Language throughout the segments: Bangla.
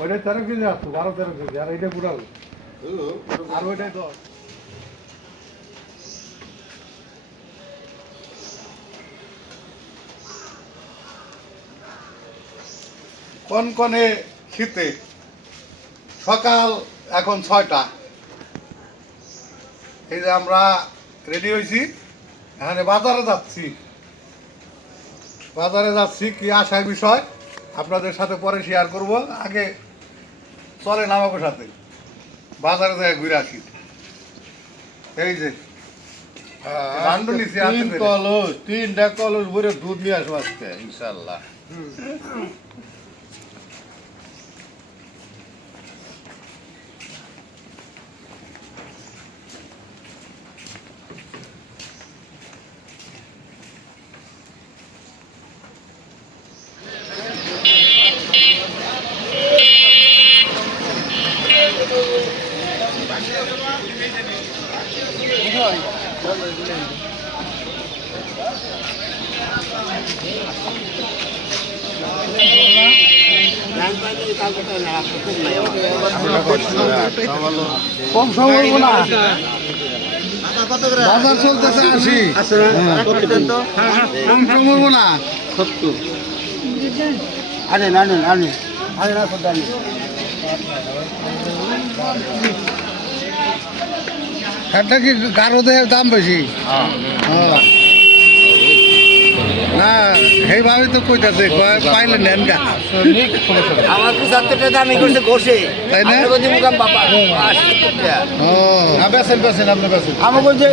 ওইটা 13 কেজি আসতো 12-13 কেজি আর এইটা পুরাল আর ওইটাই 10 কনকনে শীতে সকাল এখন 6টা এই যে আমরা রেডি হয়েছি এখানে বাজারে যাচ্ছি কি আসার বিষয় আপনাদের সাথে পরে শেয়ার করব আগে চলেন আমাকে সাথে বাজারে যাই ঘুরে আসি এই যে তিনটা কলস ভরে দুধ নিয়ে আসবো আজকে ইনশাল্লাহ। কম সম্ভব না বাজার চলতেছে 80 কম সম্ভব না 70 আনেন এটা কি গারো দেহের দাম বেশি না সেইভাবে তো কইতাছে পাইলে নেন গা আমার 75 দামি করছে ঘষে তাই না ও বেছেন আপনি বেছেন আমার বলছে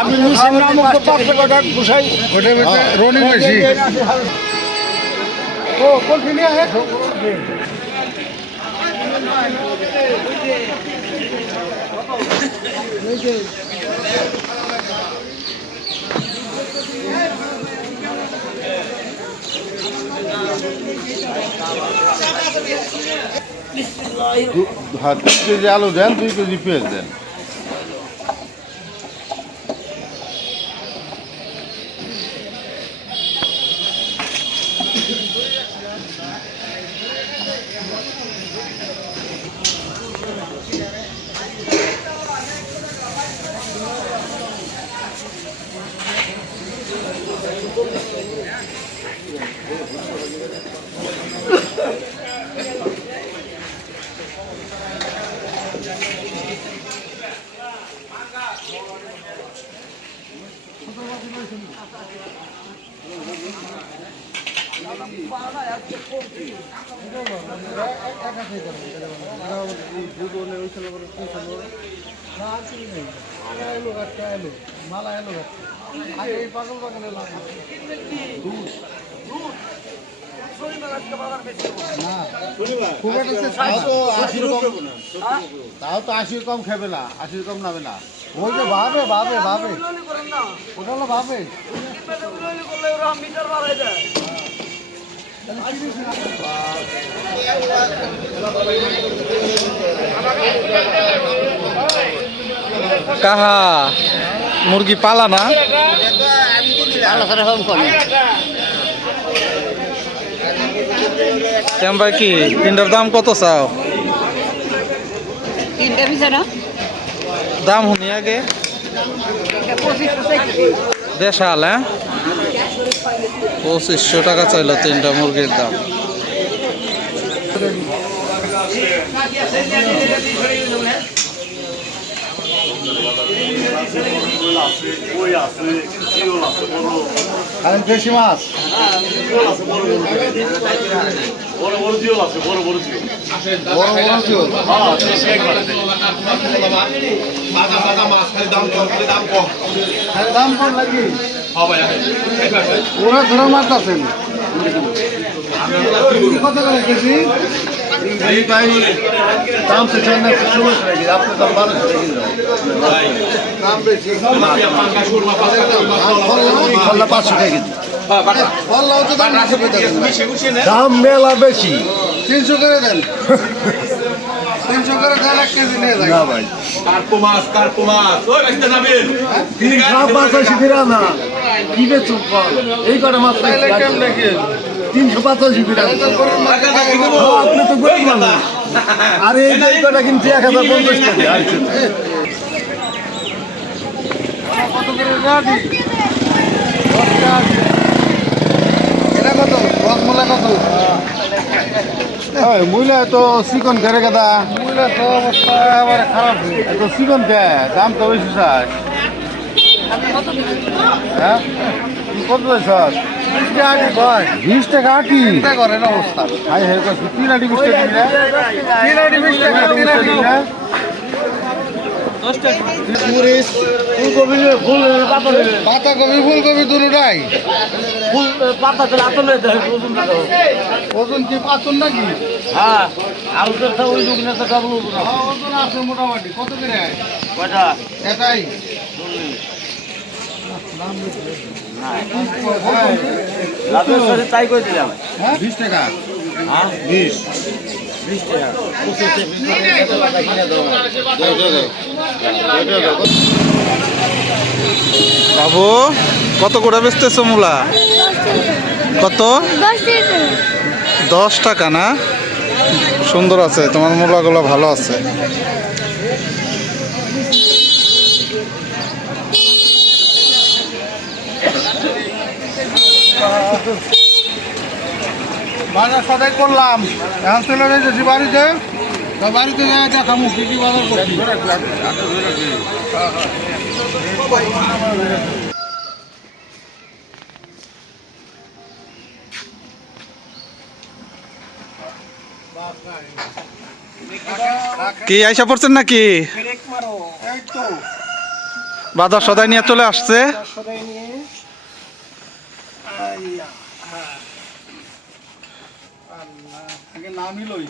আপনি নিছেন না আমাকে 5 টাকা ঘষাই ওটা রনি বেশি ও কোন নিয়ে হে হ্যাঁ 3 কেজি আলু দেন 2 কেজি পেঁয়াজ দেন। তাও তো 80 কম খাবে না 80 কম নাবে না ওই যে ভাবে ওটা হলো ভাবে কাহা মুরগি পালা না ভাই কি তিনটার দাম কত চাও দাম শুনি আগে দেশাল হ্যাঁ 2500 টাকা চাইলো তিনটা মুরগির দাম দেশি মাছ দাম কম লাগে ওরা ধরা মাছ আছেন কত করে কেজি দাম তো চাই না 16 টাকা কেজি আপনার দাম 12 টাকা কেজি দাম বেশি 500 টাকা কেজি দাম মেলা বেশি 300 করে দেন 300 করে দেন 1 কেজি নিয়ে যান না ভাই কার্পো মাছ ওই রাখতে যাবেন 385 ফিরা না কি রে চুপ কর এই কটা মাছ খাইলে কেমন দেখি 385 ফিরা আপনি তো গরিব আরে এই যে কটা কিনছি 1050 টাকা আর কিছু না। কত করে রাখি? এটা কত? রসমলাই কত? মূলা তো চিকন করে কথা। মূলা তো অবস্থা আবার খারাপ। এত চিকন কে দাম তো বেশি স্যার। হ্যাঁ কত স্যার? 20 টাকা আটি করেন অবস্থা। হাই হাই কত 3 আটি 20 টাকা দিলে 3 আটি 20 টাকা 3 আটি দিলে 10 টাকা মরিচ ফুলকপি পাতাকপি ফুলকপি দুটোটাই ফুল পাতা করে আতলে দেয় ওজন না ওজন কি পাতন নাকি? হ্যাঁ আর তো ওই লোক না তো ডাবল ওজন ওজন আছে মোটামুটি কত করে কয়টা এটাই রাতের সাথে তাই করে দিলাম 20 টাকা হ্যাঁ 20 টাকা বাবু কত করে বেচতেছো মূলা? কত? 10 টাকা না? সুন্দর আছে, তোমার মূলাগুলো ভালো আছে। বাজার সদাই করলাম এখন চলে যাচ্ছি বাড়িতে তা বাড়িতে যাওয়া দেখামু কি কি বাজার করছি কি আইসা পড়ছেন নাকি? এই তো বাজার সদাই নিয়ে চলে আসছে। আগে নামই লই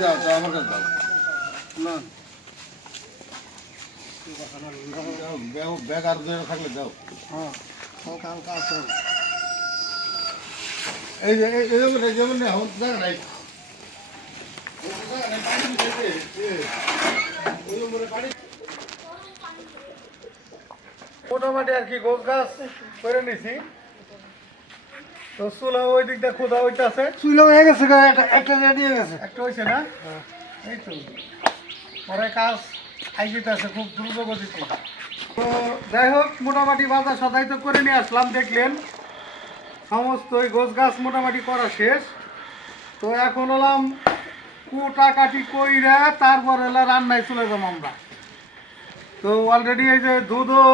যাও যাও আমার কাছে যাও না ব্যাগ আর দুটো থাকলে যাও হ্যাঁ এই যে এই যেমন না হন জায়গা নাই মোটামুটি আর কি গোছ গাছ করে নিছি তো চুলা ওই দিক দিয়ে খোদা ওইটা আছে চুলা হয়ে গেছে একটা রেডি হয়ে গেছে একটা হয়েছে না এই তো পরে কাজ আইজিতে আছে খুব দ্রুত গতিতে তো যাই হোক মোটামুটি বাজার সদাই তো করে নিয়ে আসলাম দেখলেন সমস্ত ওই গোছ গাছ মোটামুটি করা শেষ তো এখন হলাম কুটা কাটি কইরা তারপর এলা রান্নায় চলে যাবো আমরা তো অলরেডি এই যে দুধও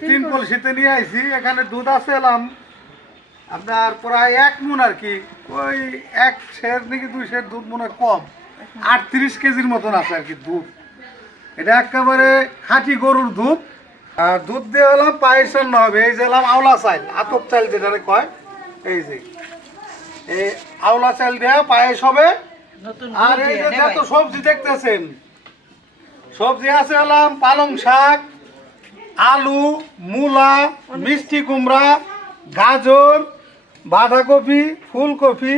3 কলসিতে নিয়ে আইছি এখানে দুধ আছে এলাম আপনার প্রায় 1 মণ আর কি ওই 1 সের নাকি 2 সের দুধ মনে হয় কম 38 কেজির মতন আছে আর কি দুধ এটা একেবারে খাঁটি গরুর দুধ আর দুধ দিয়ে হলাম পায়েস রান্না হবে এই যে এলাম আওলা চাল আতপ চাল যেটারে কয় এই যে এই আওলা চাল দেওয়া পায়েস হবে আর এই যে যত সবজি দেখতেছেন সবজি আছে হলাম পালং শাক আলু মূলা মিষ্টি কুমড়া গাজর বাঁধাকপি ফুলকপি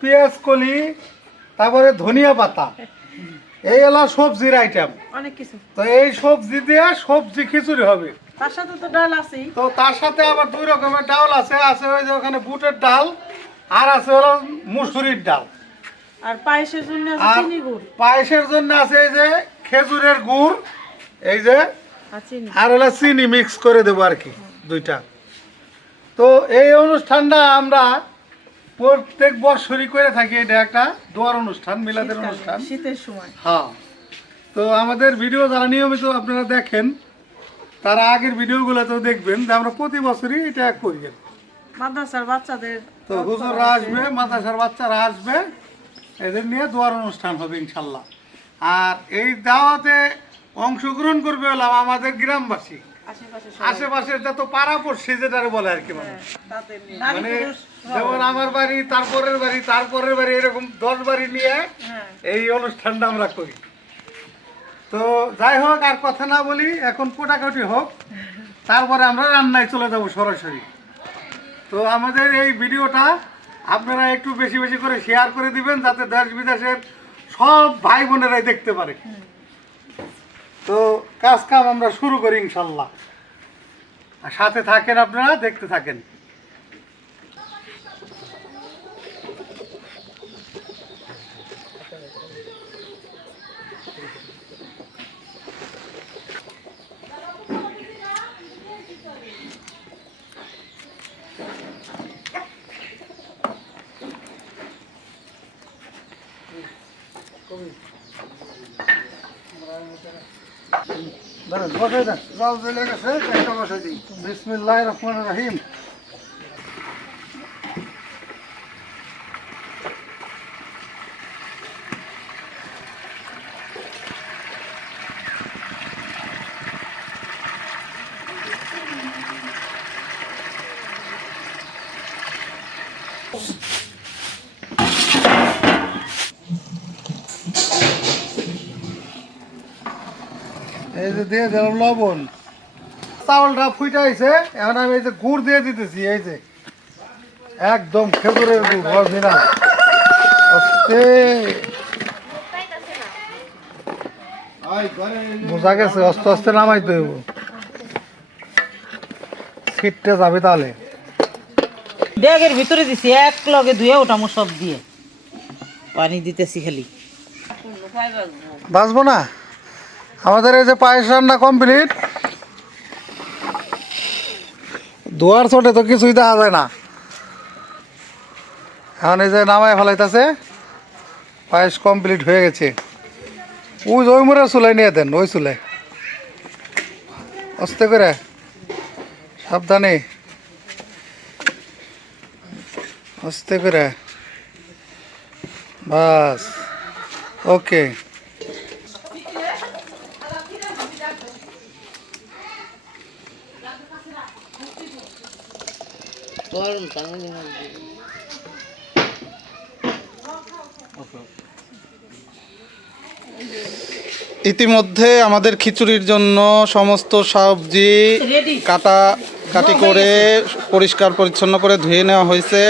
পেঁয়াজ কলি তারপরে ধনিয়া পাতা এই হলো সবজির আইটেম অনেক কিছু তো এই সবজি দিয়ে সবজি খিচুড়ি হবে তার সাথে তো ডাল আছেই তো তার সাথে আবার 2 রকমের ডাল আছে আছে ওই যে ওখানে বুটের ডাল আর আছে হলো মুসুরির ডাল আর পায়েসের জন্য আছে আর চিনি গুড় পায়েসের জন্য আছে এই যে খেজুরের গুড় এই যে আর চিনি আর হলো চিনি মিক্স করে দেবো আর কি দুইটা তো এই অনুষ্ঠানটা আমরা প্রত্যেক বছরই করে থাকি এটা একটা দোয়ার অনুষ্ঠান মিলাদের অনুষ্ঠান শীতের সময় হ্যাঁ তো আমাদের ভিডিও যারা নিয়মিত আপনারা দেখেন তারা আগের ভিডিওগুলো তো দেখবেন যে আমরা প্রতি বছরই এটা করি মাদ্রাসার বাচ্চাদের তো হুজুররা আসবে মাদ্রাসার বাচ্চারা আসবে এদের নিয়ে দোয়ার অনুষ্ঠান হবে ইনশাল্লাহ আর এই দাওয়াতে অংশগ্রহণ করবে হলাম আমাদের গ্রামবাসী আশেপাশে আশেপাশে যত পাড়া পড়ছে যেটারে বলে আর কি মানে তাদের নিয়ে মানে যেমন আমার বাড়ি তারপরের বাড়ি এরকম 10 বাড়ি নিয়ে এই অনুষ্ঠানটা আমরা করি তো যাই হোক আর কথা না বলি এখন কোটাকাটি হোক তারপরে আমরা রান্নায় চলে যাব সরাসরি তো আমাদের এই ভিডিওটা আপনারা একটু বেশি বেশি করে শেয়ার করে দিবেন যাতে দেশ বিদেশের সব ভাই বোনেরাই দেখতে পারে তো কাজ কাম আমরা শুরু করি ইনশাল্লাহ আর সাথে থাকেন আপনারা দেখতে থাকেন বসাই দেন, জল চলে গেছে, একটা বসাই দিই। বিসমিল্লাহির রহমানির রহিম। এই যে দিয়ে দিলাম লবণ, চাউলটা ফুটাইছে, এখন আমি এই যে গুড় দিয়ে দিতেছি, এই যে একদম খেজুরের গুড় অরিজিনাল। বোঝা গেছে, আস্তে আস্তে নামাইতে হইব, ছিটতে যাবে তাহলে। ব্যাগের ভিতরে দিছি, এক লগে ধুয়ে ওঠামো সব দিয়ে, পানি দিতেছি খালি। বাঁচবো না। আমাদের এই যে পায়েস রান্না কমপ্লিট। ধোয়ার ছোটে তো কিছুই দেখা যায় না। এখন এই যে নামায় ফেলাইতেছে, পায়েস কমপ্লিট হয়ে গেছে। ওই মোড়ে চুলাই নিয়ে দেন, ওই চুলাই আস্তে করে, সাবধানে, আস্তে করে, বাস, ওকে। ইতিমধ্যে আমাদের খিচুড়ির জন্য সমস্ত সবজি কাটি করে পরিষ্কার পরিচ্ছন্ন করে ধুয়ে নেওয়া হয়েছে।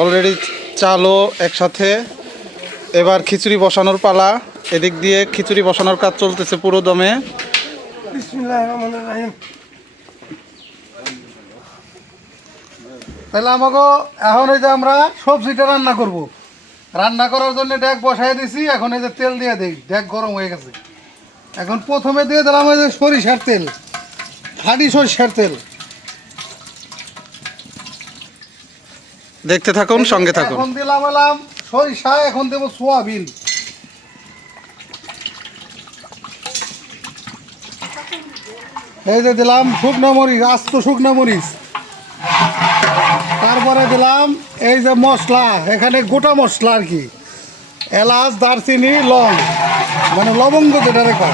অলরেডি চালও একসাথে। এবার খিচুড়ি বসানোর পালা। এদিক দিয়ে খিচুড়ি বসানোর কাজ চলতেছে পুরো দমে। তাহলে আমাকে এখন এই যে আমরা সবজিটা রান্না করব। রান্না করার জন্য ড্যাক বসাই দিছি। এখন এই যে তেল দিয়ে দিই, ড্যাক গরম হয়ে গেছে। এখন প্রথমে দিয়ে দিলাম এই যে সরিষার তেল, খাঁটি সরিষার তেল। দেখতে থাকুন, সঙ্গে থাকুন। এখন দিলাম সরিষা, এখন দেবো সোয়াবিন। এই যে দিলাম শুকনো মরিচ, আস্ত শুকনো মরিচ। তারপরে দিলাম এই যে মশলা, এখানে গোটা মশলা আর কি, এলাচ, দারচিনি, লং, মানে লবঙ্গ যেটা রেখা।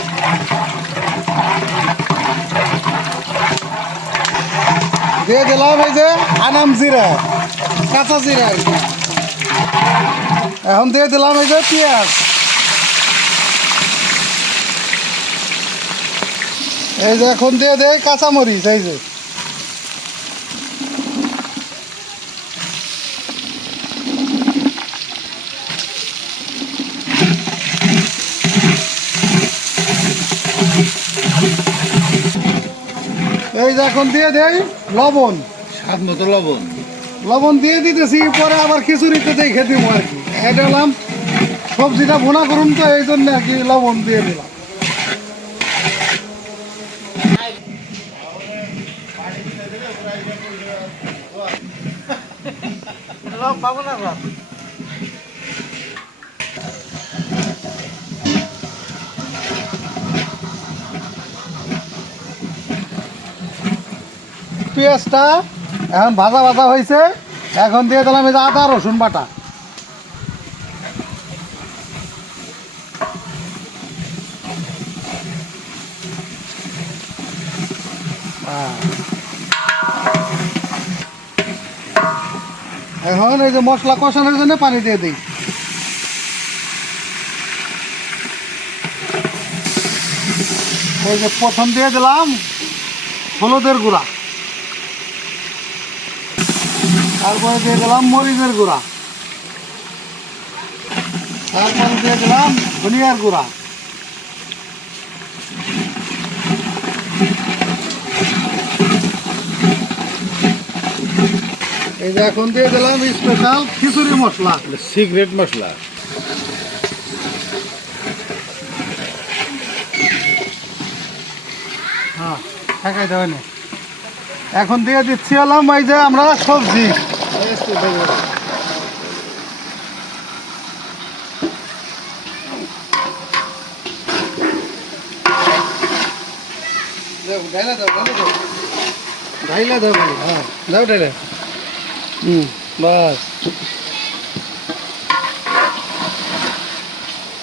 দিয়ে দিলাম এই যে আনাম জিরা, কাঁচা জিরা আর কি। এখন দিয়ে দিলাম এই যে পেঁয়াজ। এই যে এখন দিয়ে দেয় কাঁচামরিচ। এই যে এখন দিয়ে দেয় লবণ, স্বাদ মতো লবণ। লবণ দিয়ে দিতেছি, পরে আবার খিচুড়িতে দেখে দিব আর কি। এটা হলাম সবজিটা ভুনা করুন, তো এই জন্য আর কি লবণ দিয়ে দিলাম। পেঁয়াজটা এখন ভাজা ভাজা হয়েছে। এখন দিয়ে দিলাম এই যে আদা রসুন বাটা। এখন এই যে মশলা কষানোর জন্য পানি দিয়ে দিই। ওই যে প্রথম দিয়ে দিলাম হলুদের গুঁড়া, তারপরে দিয়ে দিলাম মরিচের গুঁড়া, তারপরে দিয়ে দিলাম ধনিয়ার গুঁড়া, এই যে এখন দিয়ে দিলাম স্পেশাল খিচুড়ি মশলা, সিক্রেট মশলা। হ্যাঁ ঠেকাই দেবে না। এখন দিয়ে দিচ্ছি হলাম এই যে আমরা সবজি। ঢাইলা দাও খালি, হ্যাঁ দাও ঢাইলা। বাস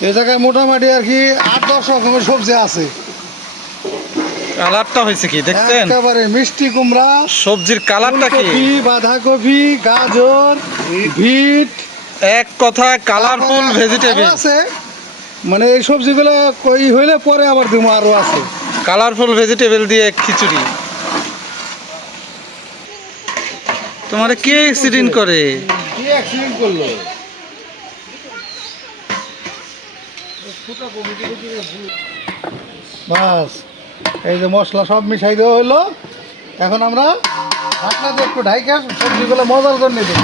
এই জায়গায় মোটামুটি আর কি 8-10 রকমের সবজি আছে। কালারটা হয়েছে কি দেখছেন? একেবারে মিষ্টি কুমড়া, সবজির কালারটা কি? ফুলকপি, বাঁধাকপি, গাজর, বিট, এক কথা কালারফুল ভেজিটেবল। আরো আছে, মানে এই সবজিগুলো কই হইলে পরে আবার দিব, আরো আছে। কালারফুল ভেজিটেবল দিয়ে খিচুড়ি। তোমার কে অ্যাক্সিডেন্ট করে? কি অ্যাক্সিডেন্ট করলো? বাস এই যে মশলা সব মিশাই দেওয়া হইলো। এখন আমরা ঢাকনাতে একটু ঢাইকা সবজিগুলো মজার জন্য দেব।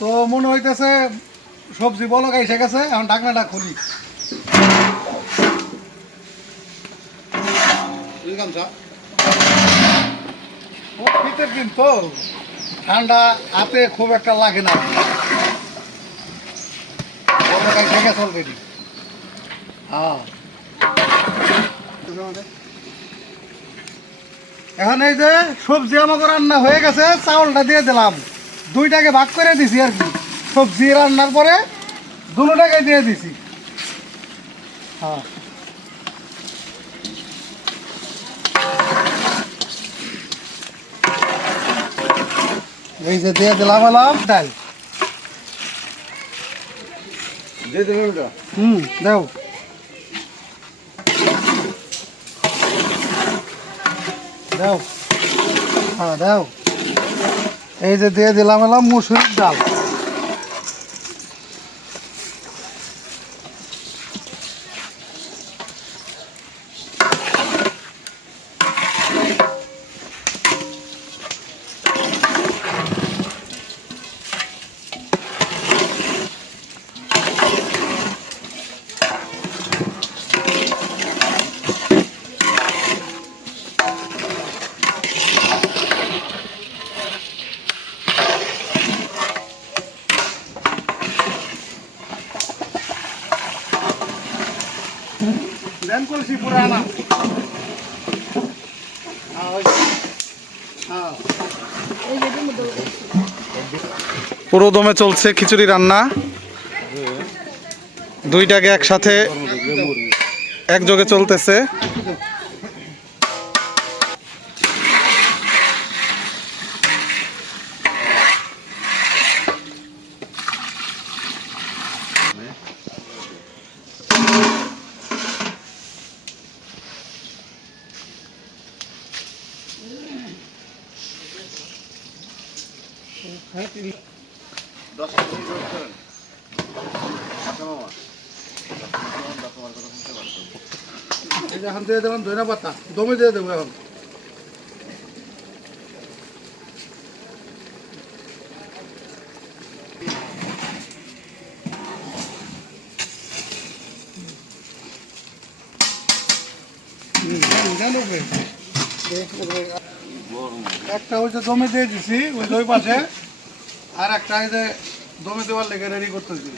তো মনে হইতেছে সবজি বলক এসে গেছে, এখন ঢাকনাটা খুলি। শীতের দিন তো ঠান্ডা হাতে খুব একটা লাগে না। এসে গেছে অলরেডি। হ্যাঁ, এখন এই যে সবজি আমাকে রান্না হয়ে গেছে, চাউলটা দিয়ে দিলাম, দুইটাকে ভাগ করে দিছি আর কি। সবজি রান্নার পরে দুটোটাকে দিয়ে দিছি। হ্যাঁ, এই যে দিয়ে দিলাম ডাল। দাও দাও, হ্যাঁ দাও। এই যে দিয়ে দিলাম মুসুরির ডাল। দেন কলসি পুরানা। পুরো দমে চলছে খিচুড়ি রান্না। দুইটাকে একসাথে একযোগে চলতেছে। এই যে এখন দিয়ে দিলাম ধনিয়া পাতা, দমে দিয়ে দেবো এখন। একটা হচ্ছে দমে দিয়ে দিছি ওই দুই পাশে, আর একটা এই যে দমে দেওয়ার লেগে রেডি করতেছি।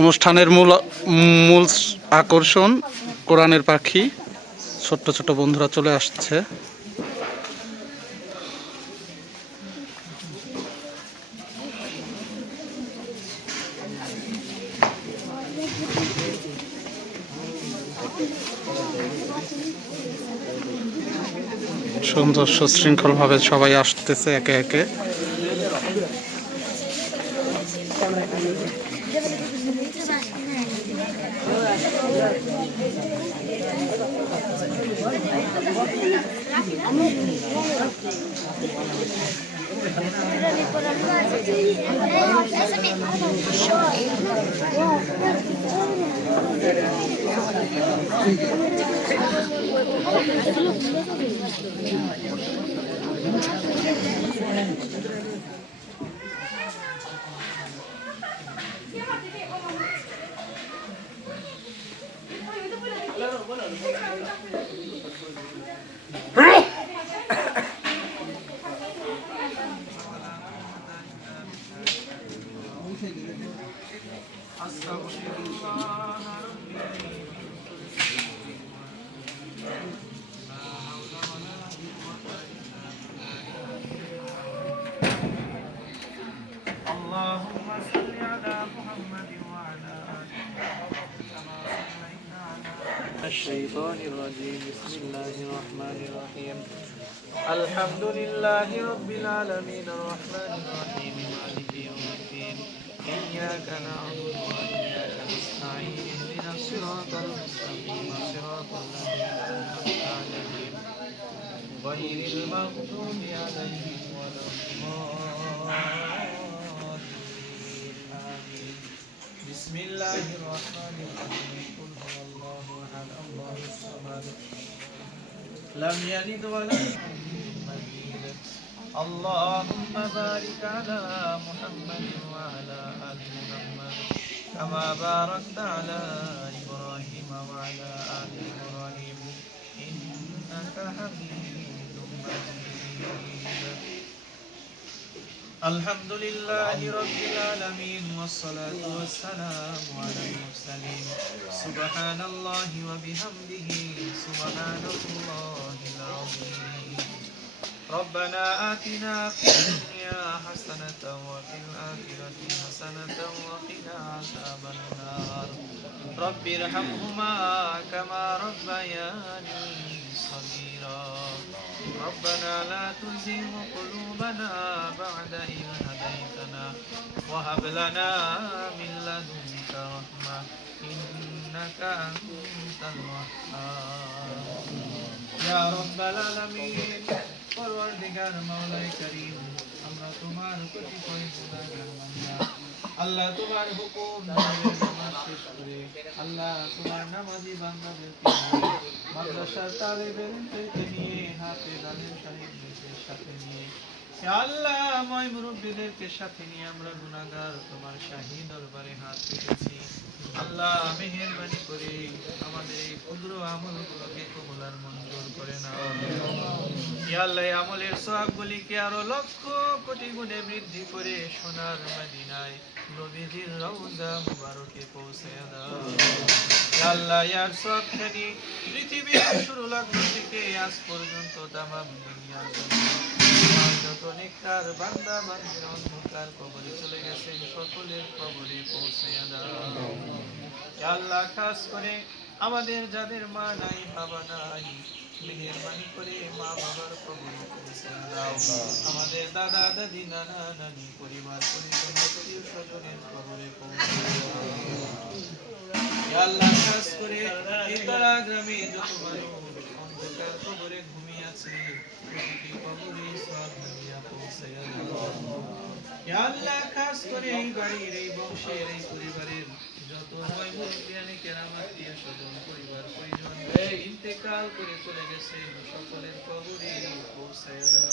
অনুষ্ঠানের মূল আকর্ষণ কোরআনের পাখি। ছোট্ট ছোট বন্ধুরা চলে আসছে। সুন্দর সুশৃঙ্খলভাবে সবাই আসতেছে একে একে। اللهم صل على محمد وعلى آل الشيطان الرجيم بسم الله الرحمن الرحيم الحمد لله رب العالمين الرحمن الرحيم مالك يوم الدين إياك نعبد وإياك نستعين اهدنا الصراط المستقيم صراط الذين أنعمت عليهم غير المغضوب عليهم ولا الضالين آمين بسم الله الرحمن الرحيم قل هو الله أحد الله الصمد لم يلد ولم يولد اللهم بارك على محمد وعلى آل محمد كما باركت على إبراهيم وعلى آل إبراهيم إنك حميد مجيد الحمد لله رب العالمين والصلاة والسلام على المرسلين سبحان الله وبحمده سبحان الله العظيم ربنا آتنا في الدنيا حسنة وفي الآخرة حسنة وقنا عذاب النار رب ارحمهما كما ربياني صغيرا ربنا لا تزغ قلوبنا بعد إذ هديتنا وهب لنا من لدنك رحمة إنك أنت الوهاب يا رب العالمين পরওয়ারদিগার মাওলাই করিম আমরা তোমার কতিপয় গুনাহগার বান্দা আল্লাহ তোমার হুকুম নামাজ শেষ করে আল্লাহ তোমার নামাজি বান্দাদেরকে মাদ্রাসার তালেবেলদেরকে নিয়ে হাফেজ আলেম সাহেবদের সাথে নিয়ে ইয়া আল্লাহ ময় মুরব্বিদেরকে সাথে নিয়ে আমরা গুনাহগার তোমার শাহী দরবারে হাত পেতেছি আল্লাহ মেহেরবানি করে আমাদের এই ক্ষুদ্র আমলগুলোকে কবুল আর মঞ্জুর করে নাও ইয়া আল্লাহ এই আমলের সওয়াবগুলিকে আরো লক্ষ কোটি গুণে বৃদ্ধি করে সোনার মদিনায় নবীজির রওজা মুবারকে পৌঁছে দাও ইয়া আল্লাহ ইয়ার সবখানি পৃথিবীর শুরু লগ্ন থেকে আজ পর্যন্ত তামাম দুনিয়ার যত নেককার বান্দা বান্দির অন্ধকার কবরে চলে গেছেন সকলের কবরে পৌঁছে দাও ইয়া আল্লাহ খাস করে আমাদের যাদের মা নাই বাবা নাই মেহেরবানি করে মা বাবার কবরে পৌঁছে দাও আমাদের দাদা দাদি নানা নানি পরিবার পরিজন আত্মীয় স্বজনের কবরে পৌঁছে দাও ইয়া আল্লাহ খাস করে এই তারা গ্রামে যত মানুষ অন্ধকার কবরে ঘুমিয়ে আছে প্রতিটি কবরে সওয়াব দিয়া পৌঁছে দাও ইয়া আল্লাহ খাস করে এই বাড়ির এই বংশের এই পরিবারের যত নয় মুরব্বিয়ানি কেরাম আত্মীয় স্বজন পরিবার পরিজন ইন্তেকাল করে চলে গেছে সকলের কবরে পৌঁছে দাও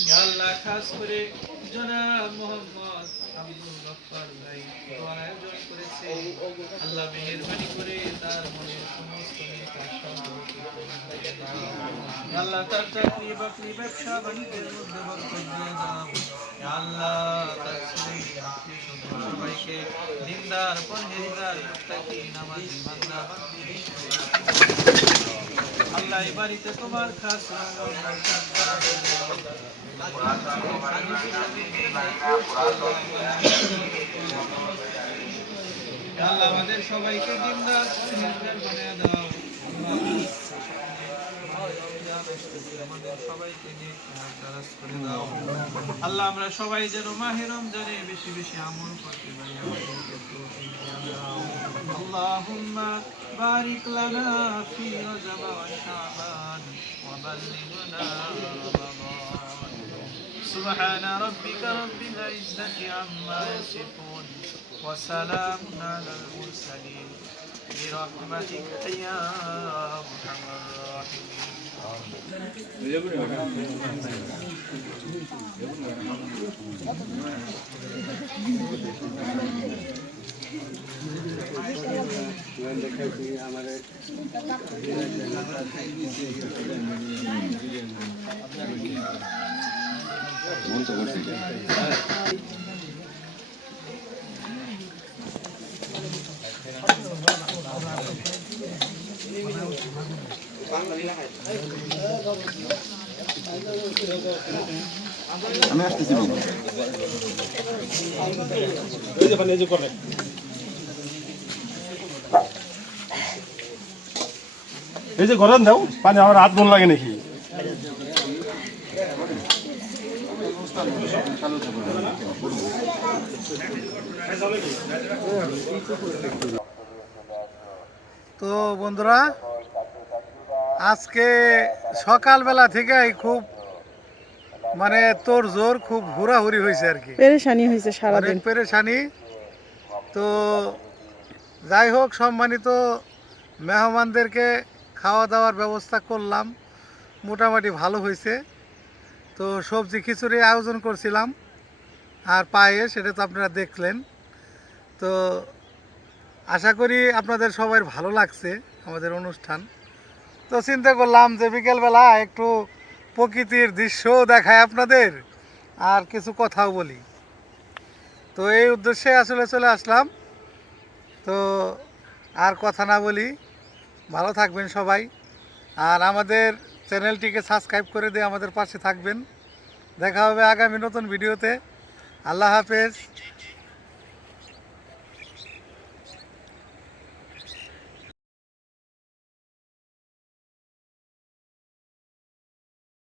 ইয়া আল্লাহ খাস করে জনাব মোহাম্মদ আব্দুল গফফার ভাই দোয়ার আয়োজন করেছে আল্লাহ মেহেরবানি করে তার মনের সমস্ত নেক আশা আল্লাহ তার চাকরি বাকরি ব্যবসা বাণিজ্যের মধ্যে বরকত দিয়ে দাও ইয়া আল্লাহ তার ছেলে আত্মীয় স্বজন সবাইকে দিনদার পরহেজগার মুত্তাকি নামাজি বান্দা বান্দি আল্লাহ এই বাড়িতে তোমার খাস আল্লাহ আমাদের সবাইকে দিনদার পরহেজগার বানিয়ে দাও আসতেছে আমাদের সবাইকে নিয়ে দারাজ করে দাও আল্লাহ আমরা সবাই যেন মাহে রমজানে বেশি বেশি আমল করতে পারি আমাদেরকে তৌফিক দাও আল্লাহুম্মা বারিক লানা ফি রজব ওয়া শাবান ওয়া বাল্লিগনা রমাদান سبحان ربك رب العزة عما يصفون وسلام على المرسلين برحمتك يا أرحم الراحمين এই যে গরম দাও পানি আমার হাত মন লাগে নাকি তো বন্ধুরা আজকে সকালবেলা থেকেই খুব মানে তোর জোর খুব হুড়াহুড়ি হয়েছে আর কি, পেরেশানি হয়েছে সারাদিন। অনেক পেরেশানি। তো যাই হোক, সম্মানিত মেহমানদেরকে খাওয়া দাওয়ার ব্যবস্থা করলাম, মোটামুটি ভালো হয়েছে। তো সবজি খিচুড়ি আয়োজন করছিলাম আর পায়েস, সেটা তো আপনারা দেখলেন। তো আশা করি আপনাদের সবার ভালো লাগছে আমাদের অনুষ্ঠান। তো চিন্তা করলাম যে বিকেলবেলা একটু প্রকৃতির দৃশ্য দেখায় আপনাদের আর কিছু কথাও বলি। তো এই উদ্দেশ্যে আসলে চলে আসলাম। তো আর কথা না বলি, ভালো থাকবেন সবাই, আর আমাদের চ্যানেলটিকে সাবস্ক্রাইব করে দিয়ে আমাদের পাশে থাকবেন। দেখা হবে আগামী নতুন ভিডিওতে। আল্লাহ হাফেজ।